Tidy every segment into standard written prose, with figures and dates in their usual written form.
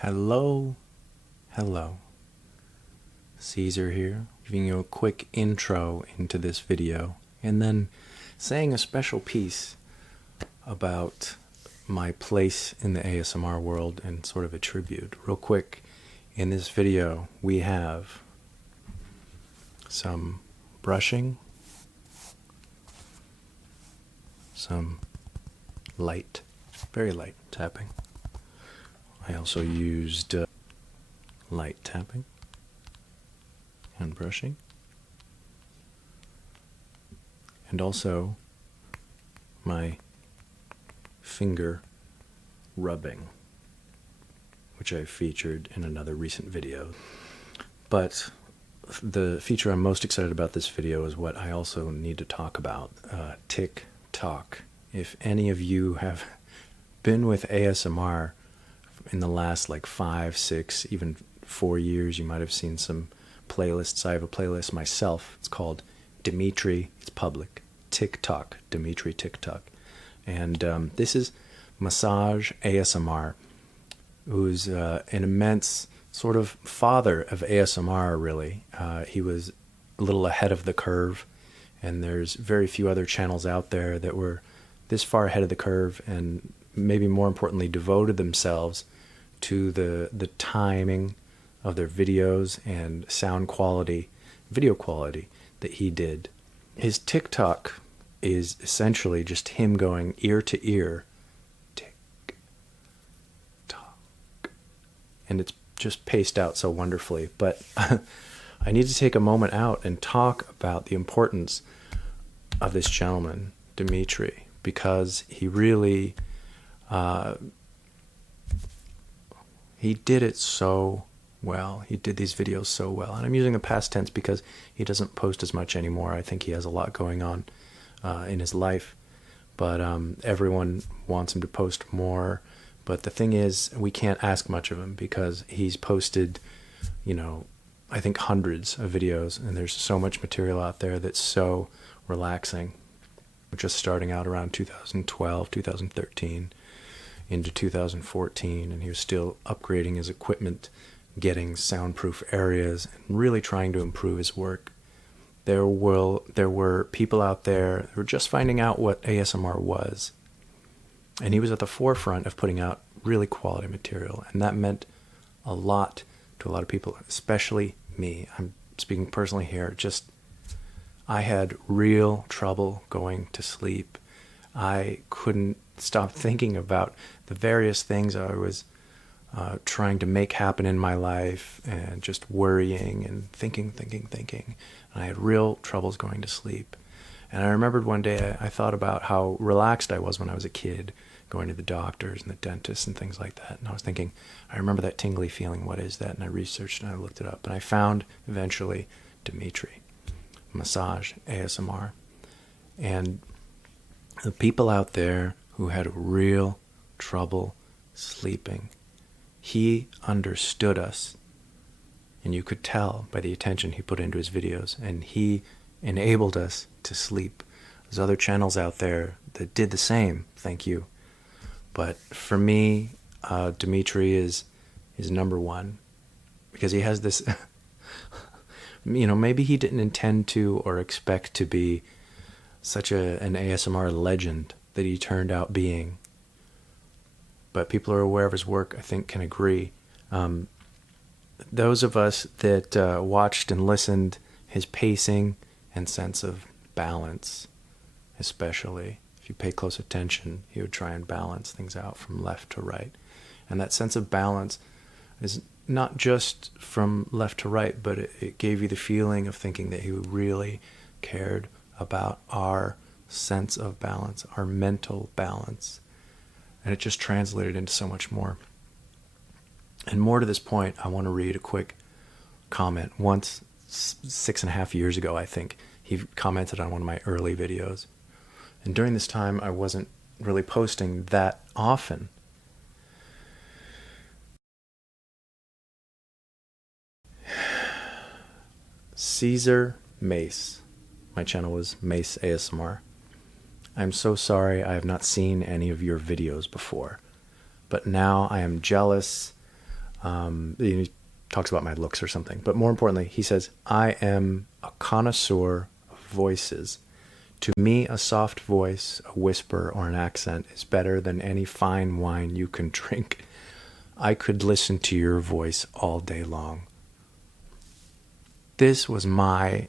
Hello, hello. Caesar here, giving you a quick intro into this video, and then saying a special piece about my place in the ASMR world and sort of a tribute. Real quick, in this video we have some brushing, some light, very light tapping. I also used light tapping and brushing, and also my finger rubbing, which I featured in another recent video. But the feature I'm most excited about this video is what I also need to talk about, TikTok. If any of you have been with ASMR in the last like 5, 6, even 4 years, you might have seen some playlists. I have a playlist myself. It's called Dmitri. It's public. TikTok. Dmitri TikTok. And this is MassageASMR, who's an immense sort of father of ASMR, really. He was a little ahead of the curve, and there's very few other channels out there that were this far ahead of the curve, and maybe more importantly, devoted themselves to the timing of their videos and sound quality, video quality that he did. His TikTok is essentially just him going ear to ear, tick, tock, and it's just paced out so wonderfully. But I need to take a moment out and talk about the importance of this gentleman, Dmitri, because he really he did it so well. He did these videos so well. And I'm using the past tense because he doesn't post as much anymore. I think he has a lot going on in his life. But everyone wants him to post more. But the thing is, we can't ask much of him because he's posted, I think hundreds of videos. And there's so much material out there that's so relaxing. Just starting out around 2012, 2013. Into 2014, and he was still upgrading his equipment, getting soundproof areas, and really trying to improve his work. There were people out there who were just finding out what ASMR was, and he was at the forefront of putting out really quality material, and that meant a lot to a lot of people, especially me. I'm speaking personally here. I had real trouble going to sleep. I couldn't stop thinking about the various things I was trying to make happen in my life, and just worrying and thinking. And I had real troubles going to sleep. And I remembered one day I thought about how relaxed I was when I was a kid, going to the doctors and the dentists and things like that. And I was thinking, I remember that tingly feeling. What is that? And I researched and I looked it up. And I found eventually Dmitri, Massage ASMR. And the people out there who had real trouble sleeping, he understood us, and you could tell by the attention he put into his videos, and he enabled us to sleep. There's other channels out there that did the same, thank you. But for me, Dmitri is number one, because he has this, maybe he didn't intend to or expect to be such an ASMR legend that he turned out being. But people who are aware of his work, I think, can agree. Those of us that watched and listened, his pacing and sense of balance, especially, if you pay close attention, he would try and balance things out from left to right. And that sense of balance is not just from left to right, but it gave you the feeling of thinking that he really cared about our sense of balance, our mental balance. And it just translated into so much more. And more to this point, I want to read a quick comment. Once, 6.5 years ago, I think, he commented on one of my early videos. And during this time, I wasn't really posting that often. Caesar Mace. My channel was Mace ASMR. I'm so sorry I have not seen any of your videos before, but now I am jealous He talks about my looks or something. But more importantly, he says, I am a connoisseur of voices. To me, a soft voice, a whisper, or an accent is better than any fine wine you can drink. I could listen to your voice all day long. This was my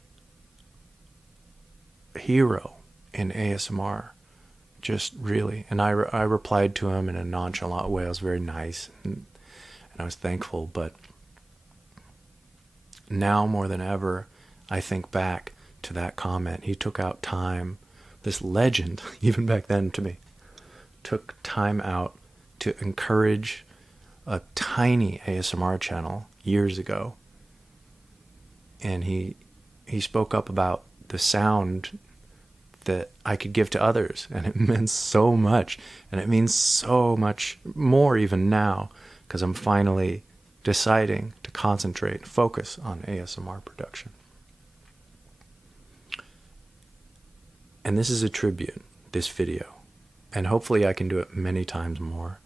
hero in ASMR. Just really. And I replied to him in a nonchalant way. I was very nice and I was thankful. But now more than ever, I think back to that comment. He took out time. This legend, even back then to me, took time out to encourage a tiny ASMR channel years ago. And he spoke up about the sound that I could give to others, and it meant so much, and it means so much more even now, because I'm finally deciding to concentrate, focus on ASMR production. And this is a tribute, this video, and hopefully I can do it many times more.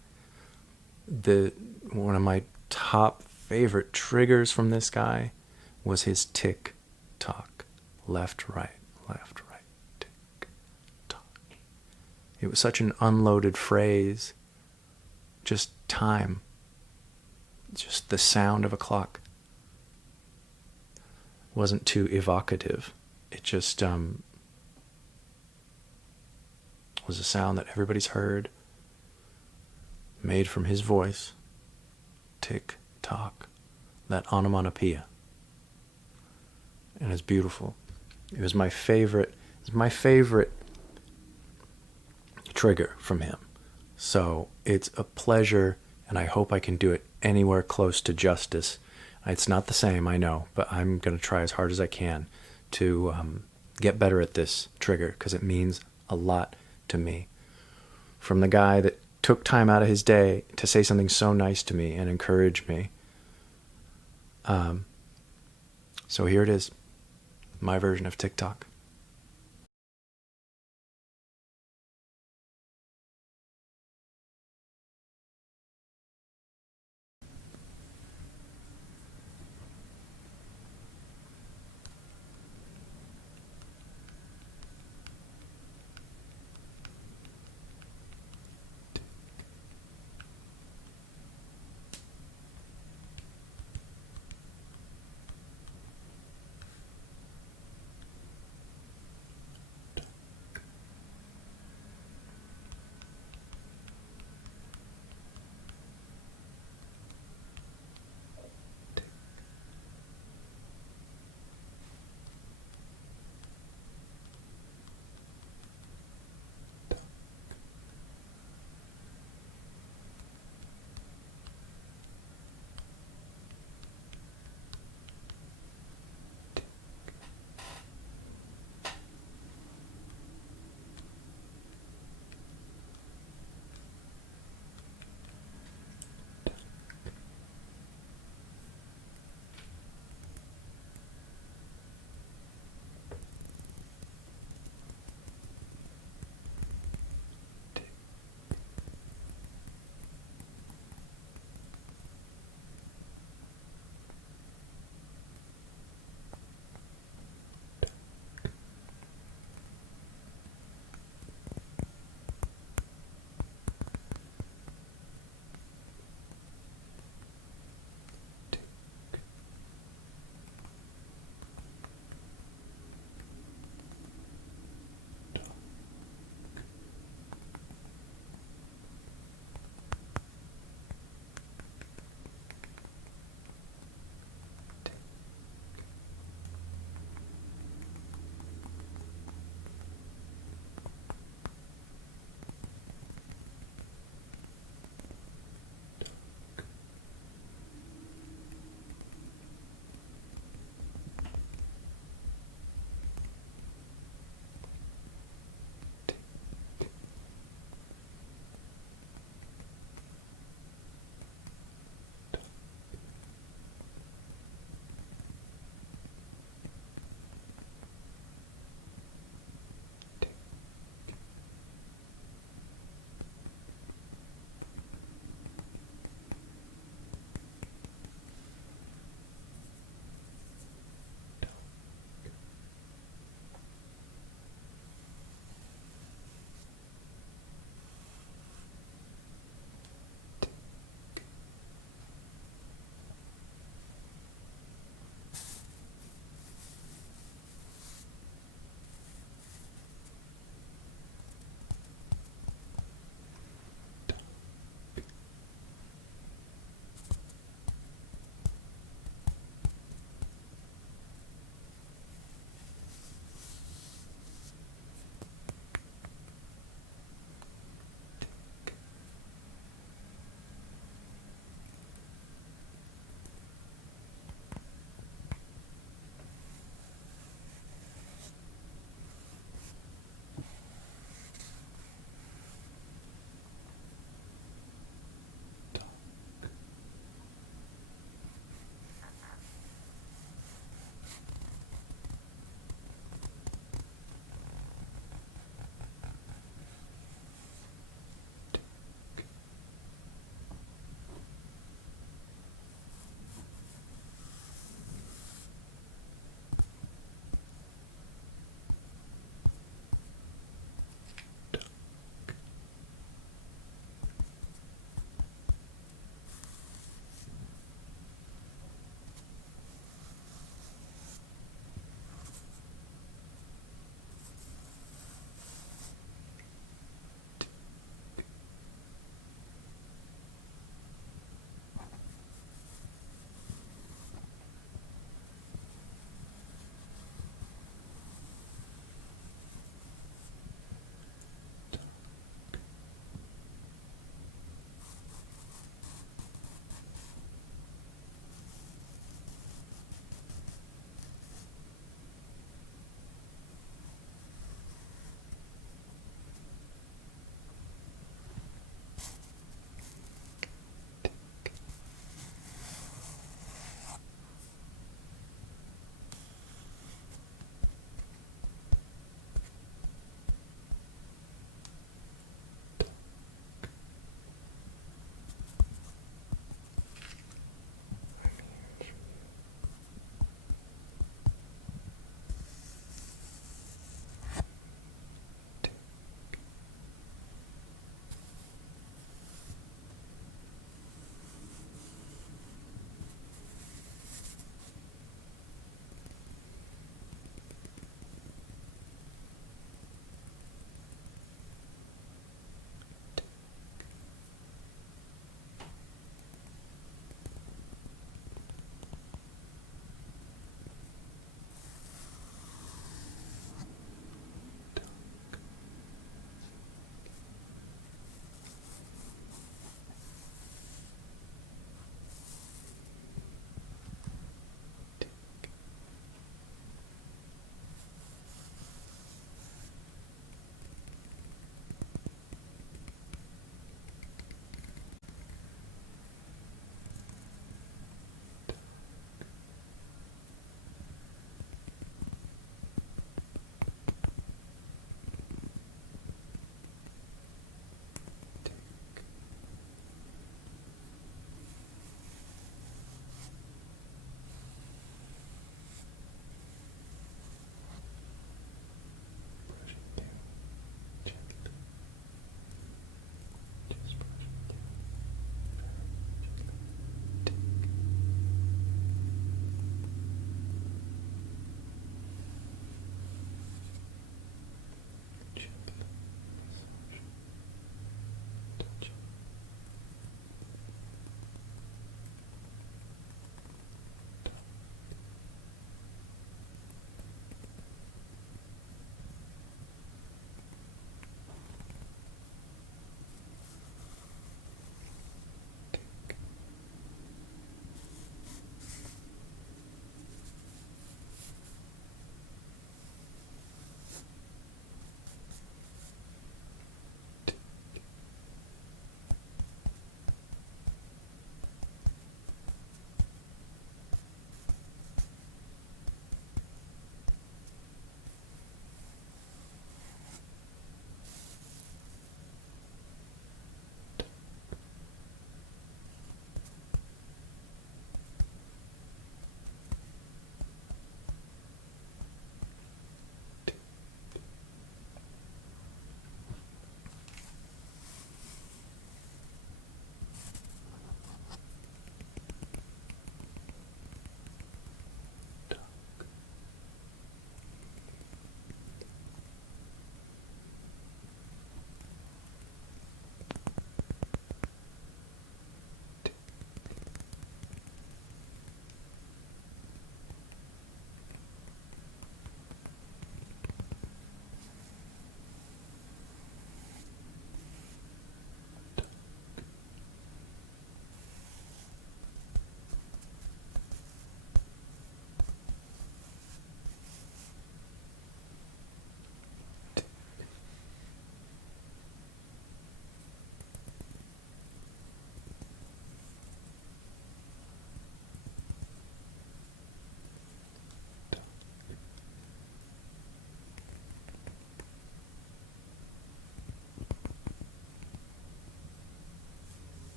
One of my top favorite triggers from this guy was his tick tock, left, right, tick tock. It was such an unloaded phrase, just time, just the sound of a clock. It wasn't too evocative. It just was a sound that everybody's heard, made from his voice. Tick tock, that onomatopoeia. And it's beautiful. It was my favorite trigger from him. So it's a pleasure, and I hope I can do it anywhere close to justice. It's not the same, I know, but I'm going to try as hard as I can to get better at this trigger, because it means a lot to me. From the guy that took time out of his day to say something so nice to me and encourage me. So here it is. My version of TikTok.